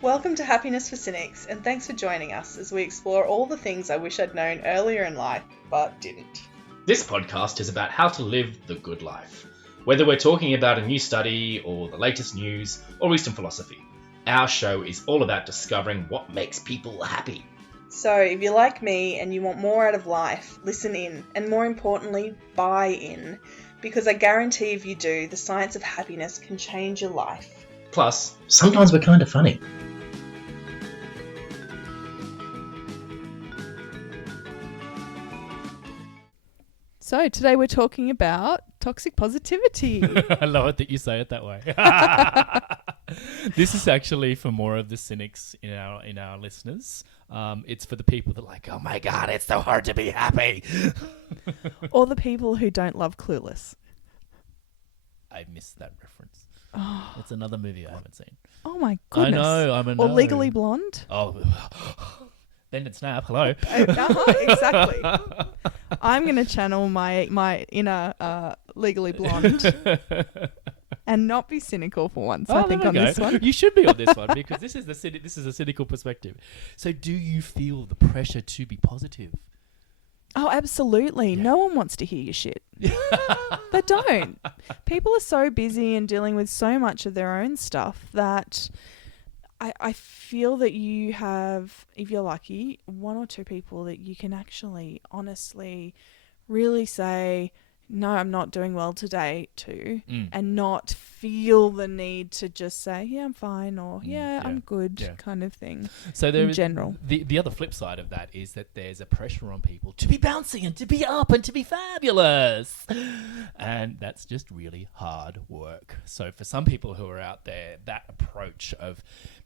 Welcome to Happiness for Cynics, and thanks for joining us as we explore all the things I wish I'd known earlier in life, but didn't. This podcast is about how to live the good life. Whether we're talking about a new study or the latest news or Eastern philosophy, our show is all about discovering what makes people happy. So if you're like me and you want more out of life, listen in, and more importantly, buy in. Because I guarantee if you do, the science of happiness can change your life. Plus, sometimes we're kind of funny. So today we're talking about toxic positivity. I love it that you say it that way. This is actually for more of the cynics in our listeners. It's for the people that are like, oh my God, it's so hard to be happy. Or the people who don't love Clueless. I missed that reference. Oh, It's another movie I haven't seen. oh my goodness. I know, I'm a Or no. Legally Blonde. Oh, Bend and Snap, hello. Exactly. I'm going to channel my inner Legally Blonde and not be cynical for once, I think, there on we go. this one. You should be on this one because this is a cynical perspective. So do you feel the pressure to be positive? Oh, absolutely. Yeah. No one wants to hear your shit. They don't. People are so busy and dealing with so much of their own stuff that I feel that you have, if you're lucky, one or two people that you can actually honestly really say, no, I'm not doing well today to, and not feel the need to just say, yeah, I'm fine, or yeah, I'm good, kind of thing. So there in is general. The other flip side of that is that there's a pressure on people to be bouncy and to be up and to be fabulous. And that's just really hard work. So for some people who are out there, that approach of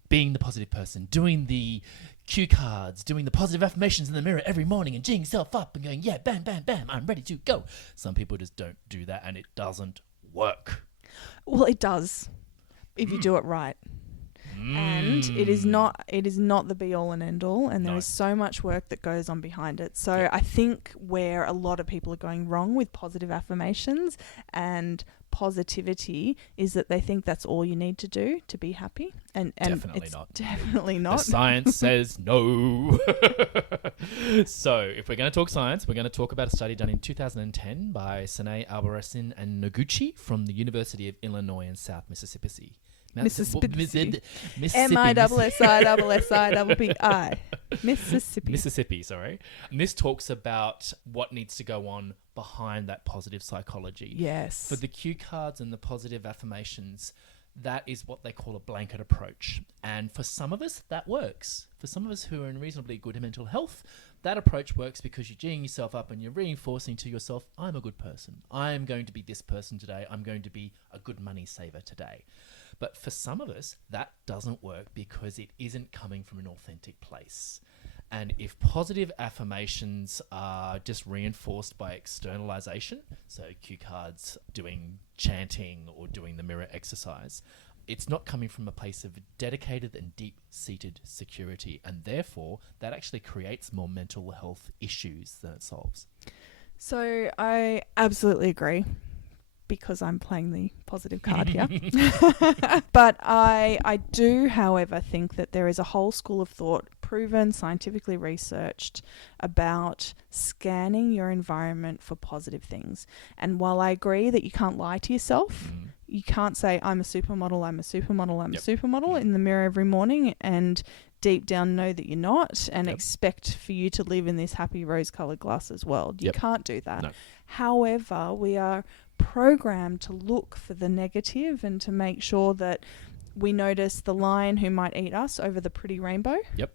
being the positive person, doing the cue cards, doing the positive affirmations in the mirror every morning and geeing yourself up and going, yeah, bam, bam, bam, I'm ready to go. Some people just don't do that and it doesn't work. Well, it does if you do it right. And it is not the be all and end all, and there is so much work that goes on behind it. So I think where a lot of people are going wrong with positive affirmations and positivity is that they think that's all you need to do to be happy, and Definitely it's not. definitely not. The science says no. So if we're going to talk science, we're going to talk about a study done in 2010 by Sine Albarracin and Noguchi from the University of Illinois in South Mississippi. Mississippi. Mississippi. Mississippi, sorry. And this talks about what needs to go on behind that positive psychology. Yes. For the cue cards and the positive affirmations, that is what they call a blanket approach. And for some of us, that works. For some of us who are in reasonably good mental health, that approach works because you're geeing yourself up and you're reinforcing to yourself, I'm a good person. I am going to be this person today. I'm going to be a good money saver today. But for some of us, that doesn't work because it isn't coming from an authentic place. And if positive affirmations are just reinforced by externalization, so cue cards, doing chanting or doing the mirror exercise, it's not coming from a place of dedicated and deep-seated security. And therefore, that actually creates more mental health issues than it solves. So I absolutely agree, because I'm playing the positive card here. But I do, however, think that there is a whole school of thought, proven, scientifically researched, about scanning your environment for positive things. And while I agree that you can't lie to yourself, you can't say, I'm a supermodel, I'm a supermodel, I'm a supermodel in the mirror every morning and deep down know that you're not and expect for you to live in this happy rose-coloured glasses world. You can't do that. No. However, we are programmed to look for the negative and to make sure that we notice the lion who might eat us over the pretty rainbow. Yep.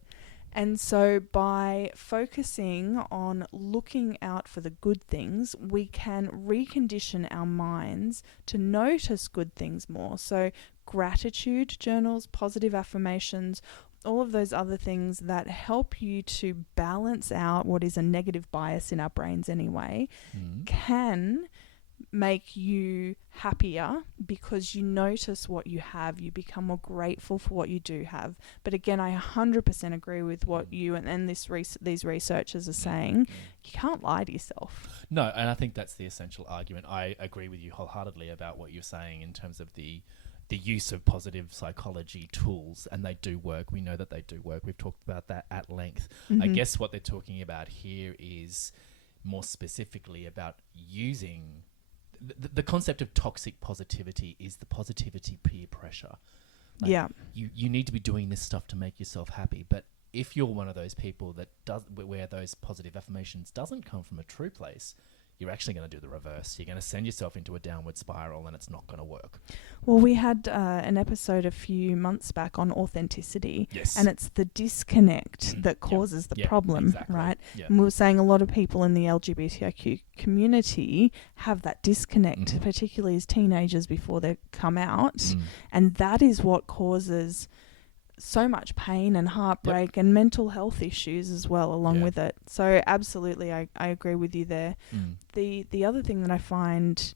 And so by focusing on looking out for the good things, we can recondition our minds to notice good things more. So gratitude journals, positive affirmations, all of those other things that help you to balance out what is a negative bias in our brains anyway, can make you happier because you notice what you have, you become more grateful for what you do have. But again, I 100% agree with what you and these researchers are saying. You can't lie to yourself. No, and I think that's the essential argument. I agree with you wholeheartedly about what you're saying in terms of the the use of positive psychology tools, and they do work. We know that they do work. We've talked about that at length. I guess what they're talking about here is more specifically about using the concept of toxic positivity is the positivity peer pressure. Like, you need to be doing this stuff to make yourself happy, but if you're one of those people that where those positive affirmations doesn't come from a true place, you're actually going to do the reverse. You're going to send yourself into a downward spiral, and it's not going to work. Well, we had an episode a few months back on authenticity, Yes. and it's the disconnect that causes the problem, exactly. right? Yep. And we were saying a lot of people in the LGBTIQ community have that disconnect, particularly as teenagers before they come out, and that is what causes so much pain and heartbreak and mental health issues as well along with it. So absolutely, I agree with you there. The other thing that I find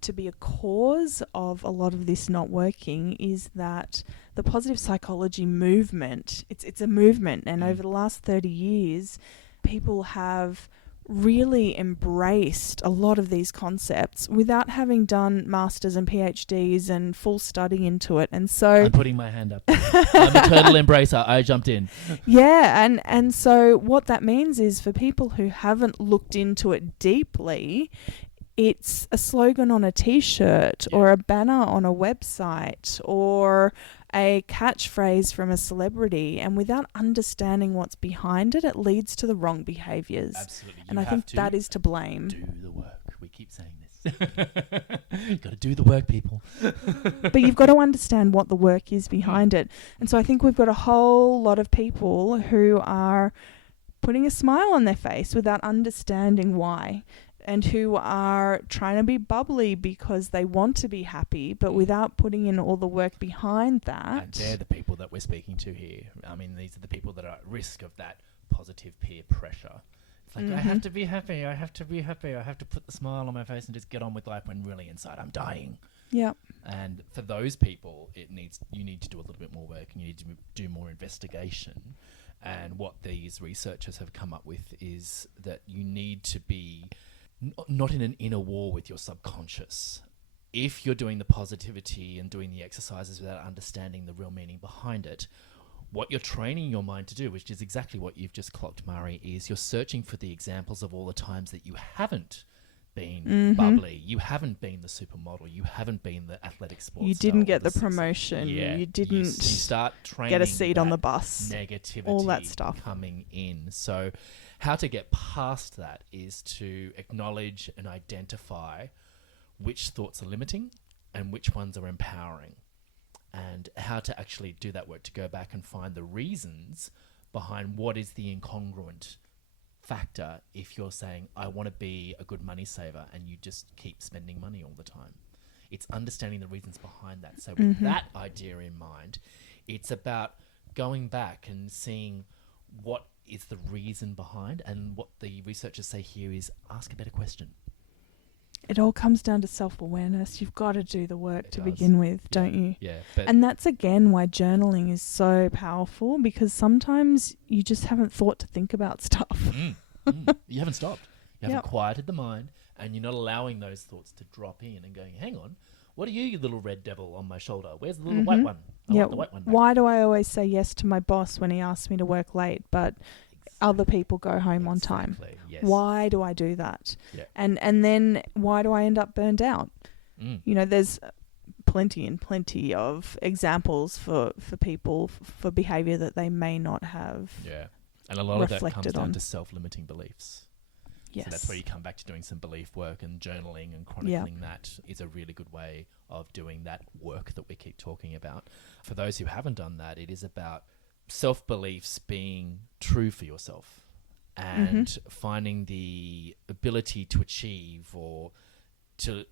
to be a cause of a lot of this not working is that the positive psychology movement, it's a movement, and over the last 30 years, people have really embraced a lot of these concepts without having done masters and PhDs and full study into it. And so I'm putting my hand up. I'm a total embracer. I jumped in. Yeah, and so what that means is for people who haven't looked into it deeply, it's a slogan on a t-shirt or a banner on a website or a catchphrase from a celebrity, and without understanding what's behind it, it leads to the wrong behaviours. Absolutely. And I think that is to blame. Do the work. We keep saying this. You've got to do the work, people. But you've got to understand what the work is behind it. And so I think we've got a whole lot of people who are putting a smile on their face without understanding why, and who are trying to be bubbly because they want to be happy, but without putting in all the work behind that. And they're the people that we're speaking to here. I mean, these are the people that are at risk of that positive peer pressure. It's like, I have to be happy, I have to be happy, I have to put the smile on my face and just get on with life, when really inside I'm dying. Yeah. And for those people, you need to do a little bit more work, and you need to do more investigation. And what these researchers have come up with is that you need to be not in an inner war with your subconscious. If you're doing the positivity and doing the exercises without understanding the real meaning behind it, what you're training your mind to do, which is exactly what you've just clocked, Murray, is you're searching for the examples of all the times that you haven't been bubbly, you haven't been the supermodel, you haven't been the athletic sports You star didn't or get the success. promotion, you didn't you start training get a seat on that the bus, negativity, all that stuff coming in. So how to get past that is to acknowledge and identify which thoughts are limiting and which ones are empowering, and how to actually do that work to go back and find the reasons behind what is the incongruent factor if you're saying, I want to be a good money saver, and you just keep spending money all the time. It's understanding the reasons behind that. So with that idea in mind, it's about going back and seeing what is the reason behind, and what the researchers say here is ask a better question. It all comes down to self-awareness. You've got to do the work to begin with, don't you? Yeah. And that's again why journaling is so powerful, because sometimes you just haven't thought to think about stuff. You haven't stopped. You haven't quieted the mind, and you're not allowing those thoughts to drop in and going, hang on, what are you little red devil on my shoulder? Where's the little white one? I want the white one back. Why do I always say yes to my boss when he asks me to work late, but other people go home on time? Yes. Why do I do that? Yeah. And then why do I end up burned out? You know, there's plenty of examples for people for behavior that they may not have. Yeah. And a lot of that comes down on to self-limiting beliefs. Yes. So that's where you come back to doing some belief work, and journaling and chronicling that is a really good way of doing that work that we keep talking about. For those who haven't done that, it is about self-beliefs being true for yourself, and finding the ability to achieve, or to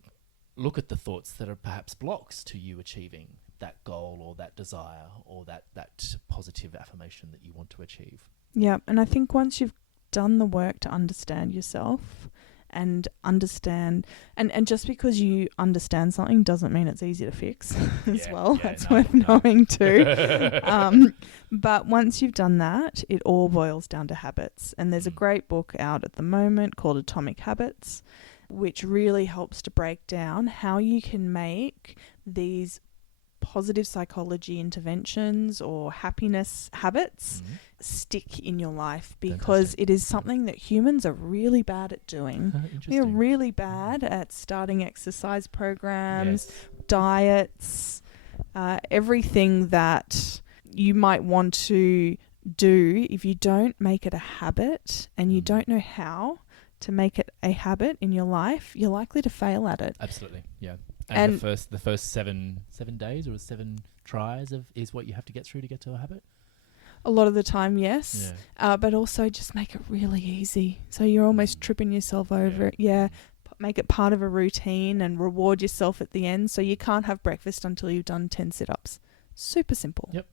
look at the thoughts that are perhaps blocks to you achieving that goal or that desire or that positive affirmation that you want to achieve. Yeah, and I think once you've done the work to understand yourself and understand, and just because you understand something doesn't mean it's easy to fix as well. That's worth knowing too. But once you've done that, it all boils down to habits. And there's a great book out at the moment called Atomic Habits, which really helps to break down how you can make these positive psychology interventions or happiness habits stick in your life, because it is something that humans are really bad at doing. We are really bad at starting exercise programs, diets, everything that you might want to do. If you don't make it a habit and you don't know how to make it a habit in your life, you're likely to fail at it. Absolutely, yeah. And the first seven days or 7 tries is what you have to get through to get to a habit. A lot of the time, yes. Yeah. But also just make it really easy, so you're almost tripping yourself over it. Yeah. Make it part of a routine and reward yourself at the end. So you can't have breakfast until you've done 10 sit-ups. Super simple. Yep.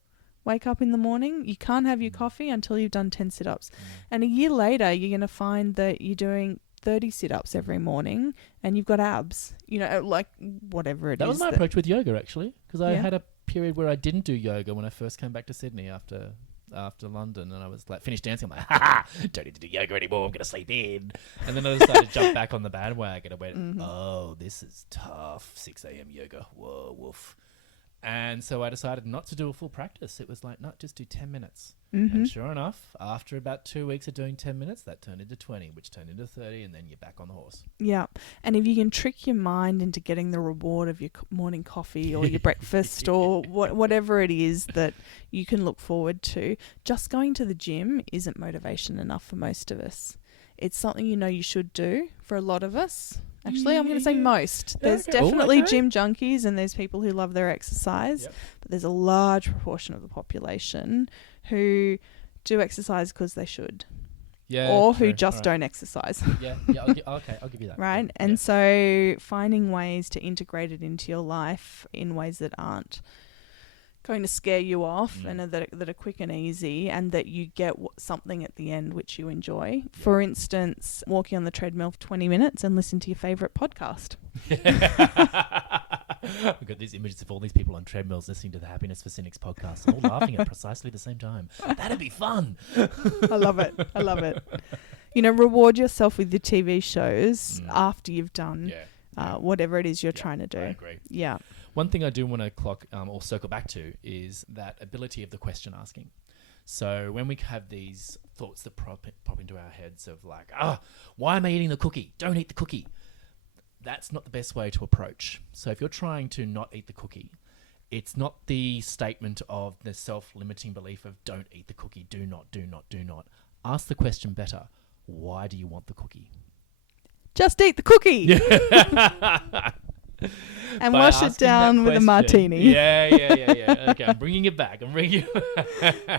Wake up in the morning, you can't have your coffee until you've done 10 sit-ups. And a year later, you're going to find that you're doing 30 sit-ups every morning and you've got abs, like whatever it is. That was my approach with yoga, actually, because I had a period where I didn't do yoga when I first came back to Sydney after London, and I was like, finished dancing. I'm like, don't need to do yoga anymore. I'm going to sleep in. And then I decided to jump back on the bandwagon and went, oh, this is tough. 6 a.m. yoga. Whoa, woof. And so I decided not to do a full practice. It was like, no, just do 10 minutes. And sure enough, after about 2 weeks of doing 10 minutes, that turned into 20, which turned into 30, and then you're back on the horse. Yeah. And if you can trick your mind into getting the reward of your morning coffee or your breakfast or whatever it is that you can look forward to, just going to the gym isn't motivation enough for most of us. It's something you should do for a lot of us. Actually, I'm going to say most. There's definitely gym junkies and there's people who love their exercise, but there's a large proportion of the population who do exercise because they should. Yeah, or who just don't exercise. I'll give you that. Right? And so finding ways to integrate it into your life in ways that aren't going to scare you off and that are quick and easy, and that you get something at the end which you enjoy. For instance, walking on the treadmill for 20 minutes and listen to your favourite podcast. I've got these images of all these people on treadmills listening to the Happiness for Cynics podcast and all laughing at precisely the same time. That'd be fun. I love it. Reward yourself with your TV shows after you've done whatever it is you're trying to do. I agree. Yeah. One thing I do want to clock or circle back to is that ability of the question asking. So when we have these thoughts that pop into our heads of like, why am I eating the cookie? Don't eat the cookie. That's not the best way to approach. So if you're trying to not eat the cookie, it's not the statement of the self-limiting belief of don't eat the cookie, do not. Ask the question better. Why do you want the cookie? Just eat the cookie. And wash it down with a martini. Yeah. Okay, I'm bringing it back.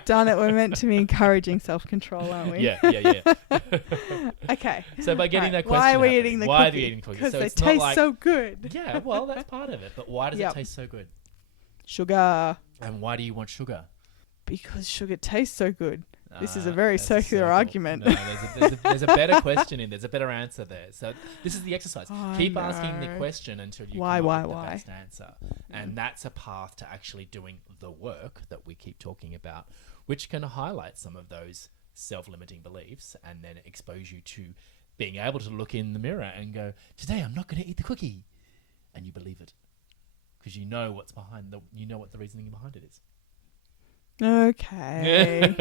Darn it, we're meant to be encouraging self-control, aren't we? Yeah. Okay. So by getting that question, why are we eating the cookie? Why are we eating cookies? Because they taste so good. Yeah, well, that's part of it. But why does it taste so good? Sugar. And why do you want sugar? Because sugar tastes so good. This is a very circular argument. No, there's a better question in there. There's a better answer there. So this is the exercise. Keep asking the question until you come up with the best answer. And that's a path to actually doing the work that we keep talking about, which can highlight some of those self-limiting beliefs and then expose you to being able to look in the mirror and go, today I'm not going to eat the cookie. And you believe it. Because you know what's behind you know what the reasoning behind it is. Okay.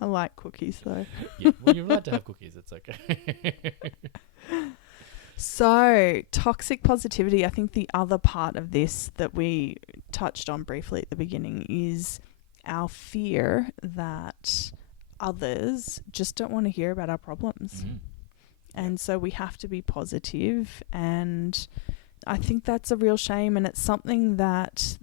I like cookies though. Yeah, well, you're allowed to have cookies. It's okay. So, toxic positivity, I think the other part of this that we touched on briefly at the beginning is our fear that others just don't want to hear about our problems. And so we have to be positive, and I think that's a real shame, and it's something that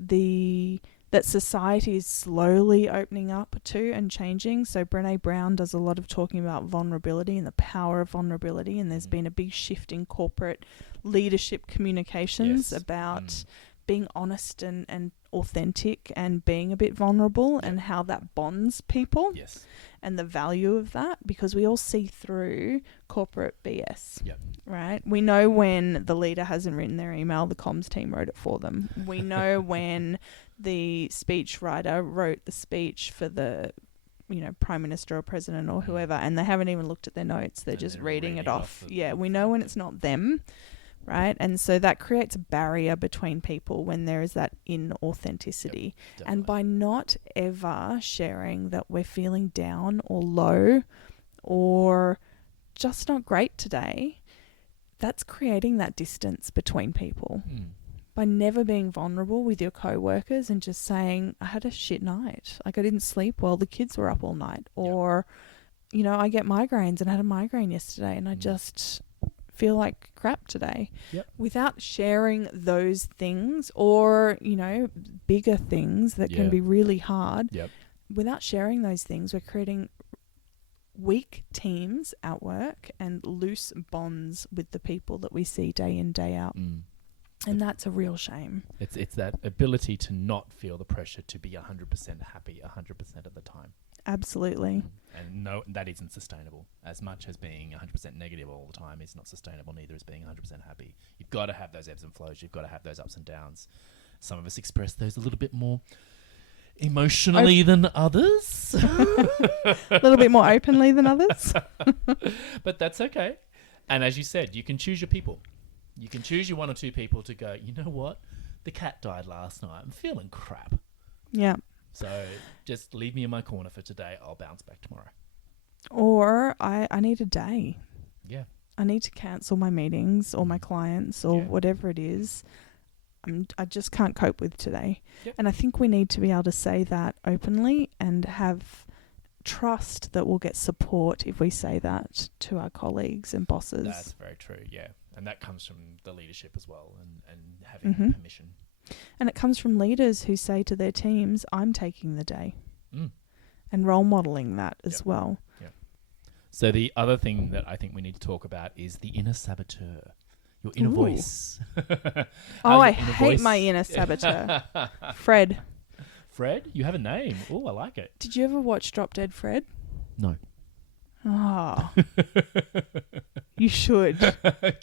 society is slowly opening up to and changing. So Brené Brown does a lot of talking about vulnerability and the power of vulnerability, and there's been a big shift in corporate leadership communications about being honest and authentic and being a bit vulnerable and how that bonds people and the value of that, because we all see through corporate BS. Right? We know when the leader hasn't written their email, the comms team wrote it for them. We know when the speech writer wrote the speech for the Prime Minister or President or whoever, and they haven't even looked at their notes. They're just reading it off. Yeah, we know when it's not them. right? And so that creates a barrier between people when there is that inauthenticity. Yep, And definitely. by not ever sharing that we're feeling down or low or just not great today, that's creating that distance between people. By never being vulnerable with your co-workers and just saying, I had a shit night. Like, I didn't sleep well. The kids were up all night. Or, you know, I get migraines and I had a migraine yesterday and I just feel like crap today. Yep. Without sharing those things or, you know, bigger things that can be really hard. Yep. Without sharing those things, we're creating weak teams at work and loose bonds with the people that we see day in, day out. And that's a real shame. It's that ability to not feel the pressure to be 100% happy 100% of the time. Absolutely. And no, that isn't sustainable. As much as being 100% negative all the time is not sustainable, neither is being 100% happy. You've got to have those ebbs and flows. You've got to have those ups and downs. Some of us express those a little bit more emotionally than others. A little bit more openly than others. But that's okay. And as you said, you can choose your people. You can choose your one or two people to go, you know what? The cat died last night. I'm feeling crap. Yeah. So just leave me in my corner for today. I'll bounce back tomorrow. Or I need a day. Yeah. I need to cancel my meetings or my clients or whatever it is. I just can't cope with today. Yep. And I think we need to be able to say that openly and have trust that we'll get support if we say that to our colleagues and bosses. That's very true, yeah. And that comes from the leadership as well and having permission. And it comes from leaders who say to their teams, I'm taking the day. And role modelling that as well. Yeah. So the other thing that I think we need to talk about is the inner saboteur. Your inner voice. Oh, I hate my inner saboteur. Fred. Fred? You have a name. Oh, I like it. Did you ever watch Drop Dead Fred? No. Oh. You should. Okay.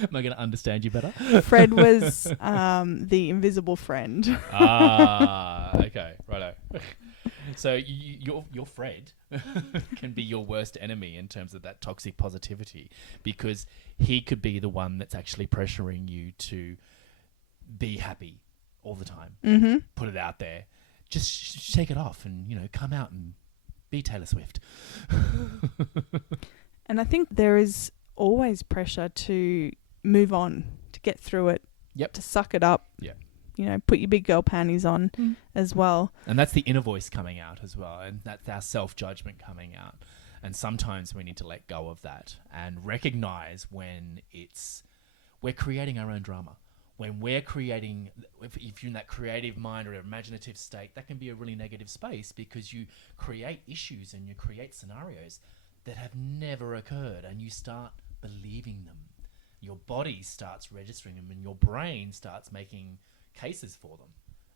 Am I going to understand you better? Fred was the invisible friend. Okay. Righto. So your Fred can be your worst enemy in terms of that toxic positivity, because he could be the one that's actually pressuring you to be happy all the time. Put it out there. Just shake it off and, come out and be Taylor Swift. And I think there is always pressure to move on, to get through it, to suck it up. Yeah. Put your big girl panties on as well. And that's the inner voice coming out as well. And that's our self-judgment coming out. And sometimes we need to let go of that and recognize when we're creating our own drama. When we're creating, if you're in that creative mind or imaginative state, that can be a really negative space, because you create issues and you create scenarios that have never occurred, and you start believing them. Your body starts registering them and your brain starts making cases for them.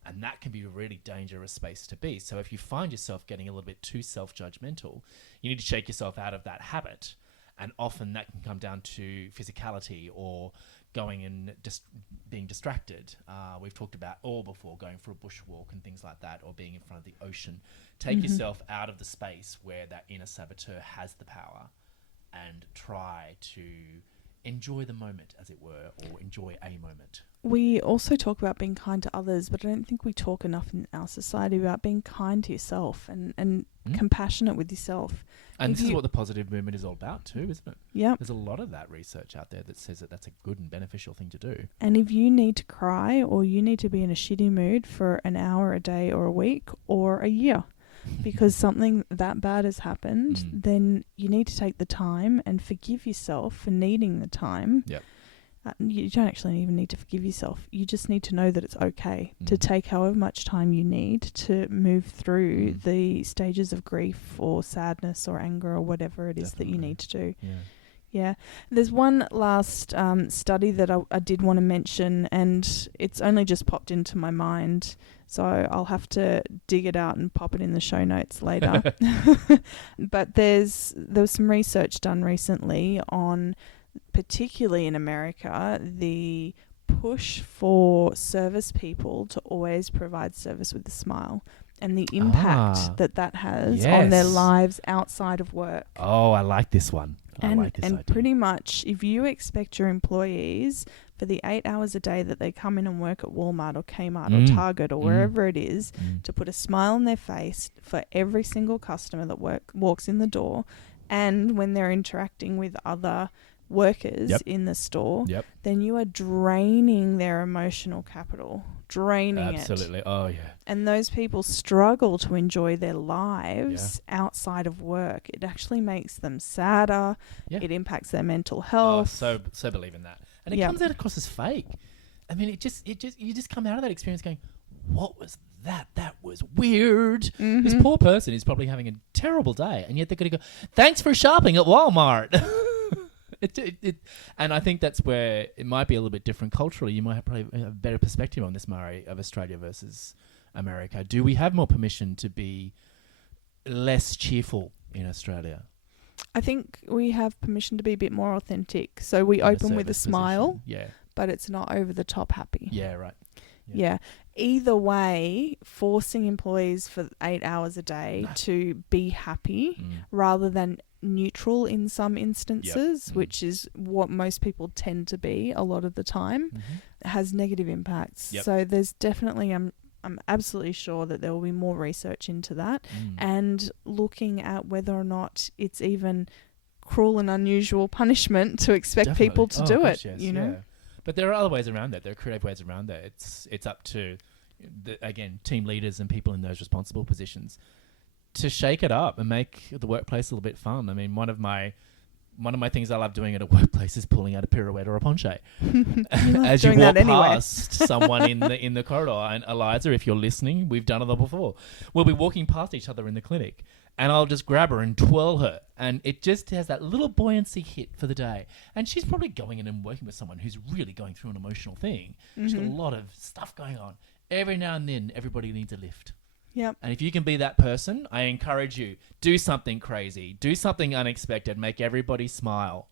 And that can be a really dangerous space to be. So if you find yourself getting a little bit too self-judgmental, you need to shake yourself out of that habit. And often that can come down to physicality or going and just being distracted. We've talked about all before, going for a bushwalk and things like that, or being in front of the ocean. Take yourself out of the space where that inner saboteur has the power and try to enjoy the moment, as it were, or enjoy a moment. We also talk about being kind to others, but I don't think we talk enough in our society about being kind to yourself and compassionate with yourself. And this is what the positive movement is all about too, isn't it? Yeah. There's a lot of that research out there that says that that's a good and beneficial thing to do. And if you need to cry or you need to be in a shitty mood for an hour, a day or a week or a year because something that bad has happened, then you need to take the time and forgive yourself for needing the time. Yep. You don't actually even need to forgive yourself. You just need to know that it's okay to take however much time you need to move through the stages of grief or sadness or anger or whatever it is that you need to do. Yeah. There's one last study that I did want to mention, and it's only just popped into my mind, so I'll have to dig it out and pop it in the show notes later. But there was some research done recently on, particularly in America, the push for service people to always provide service with a smile and the impact that has on their lives outside of work. Oh, I like this one. I like this idea. pretty much, if you expect your employees for the 8 hours a day that they come in and work at Walmart or Kmart or Target or wherever it is, to put a smile on their face for every single customer that walks in the door, and when they're interacting with other workers in the store, then you are draining their emotional capital, draining Absolutely. it. Oh, yeah. And those people struggle to enjoy their lives outside of work. It actually makes them sadder. Yeah. It impacts their mental health. Oh, so believe in that. And it comes out across as fake. I mean, you just come out of that experience going, what was that? That was weird. Mm-hmm. This poor person is probably having a terrible day, and yet they're going to go, thanks for shopping at Walmart. And I think that's where it might be a little bit different culturally. You might have probably a better perspective on this, Murray, of Australia versus America. Do we have more permission to be less cheerful in Australia? I think we have permission to be a bit more authentic. So we open with a smile, but it's not over the top happy. Yeah, right. Yeah. Either way, forcing employees for 8 hours a day to be happy rather than neutral in some instances, which is what most people tend to be a lot of the time, has negative impacts. So there's definitely, I'm absolutely sure that there will be more research into that and looking at whether or not it's even cruel and unusual punishment to expect people to do it, you know? Yeah. But there are other ways around that. There are creative ways around that. It's up to, again, team leaders and people in those responsible positions to shake it up and make the workplace a little bit fun. I mean, one of my things I love doing at a workplace is pulling out a pirouette or a penché. As you walk past someone in the corridor. And Eliza, if you're listening, we've done it before. We'll be walking past each other in the clinic, and I'll just grab her and twirl her, and it just has that little buoyancy hit for the day. And she's probably going in and working with someone who's really going through an emotional thing. She's got a lot of stuff going on. Every now and then, everybody needs a lift. Yep. And if you can be that person, I encourage you, do something crazy, do something unexpected, make everybody smile.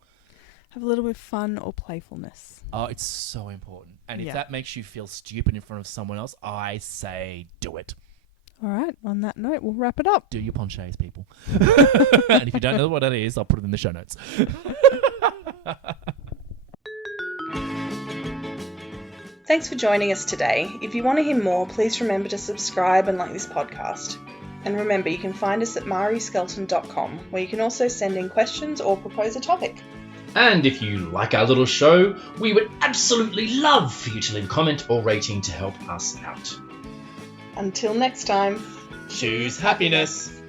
Have a little bit of fun or playfulness. Oh, it's so important. And if that makes you feel stupid in front of someone else, I say do it. All right. On that note, we'll wrap it up. Do your penchés, people. And if you don't know what that is, I'll put it in the show notes. Thanks for joining us today. If you want to hear more, please remember to subscribe and like this podcast. And remember, you can find us at mariskelton.com, where you can also send in questions or propose a topic. And if you like our little show, we would absolutely love for you to leave a comment or rating to help us out. Until next time, Choose happiness.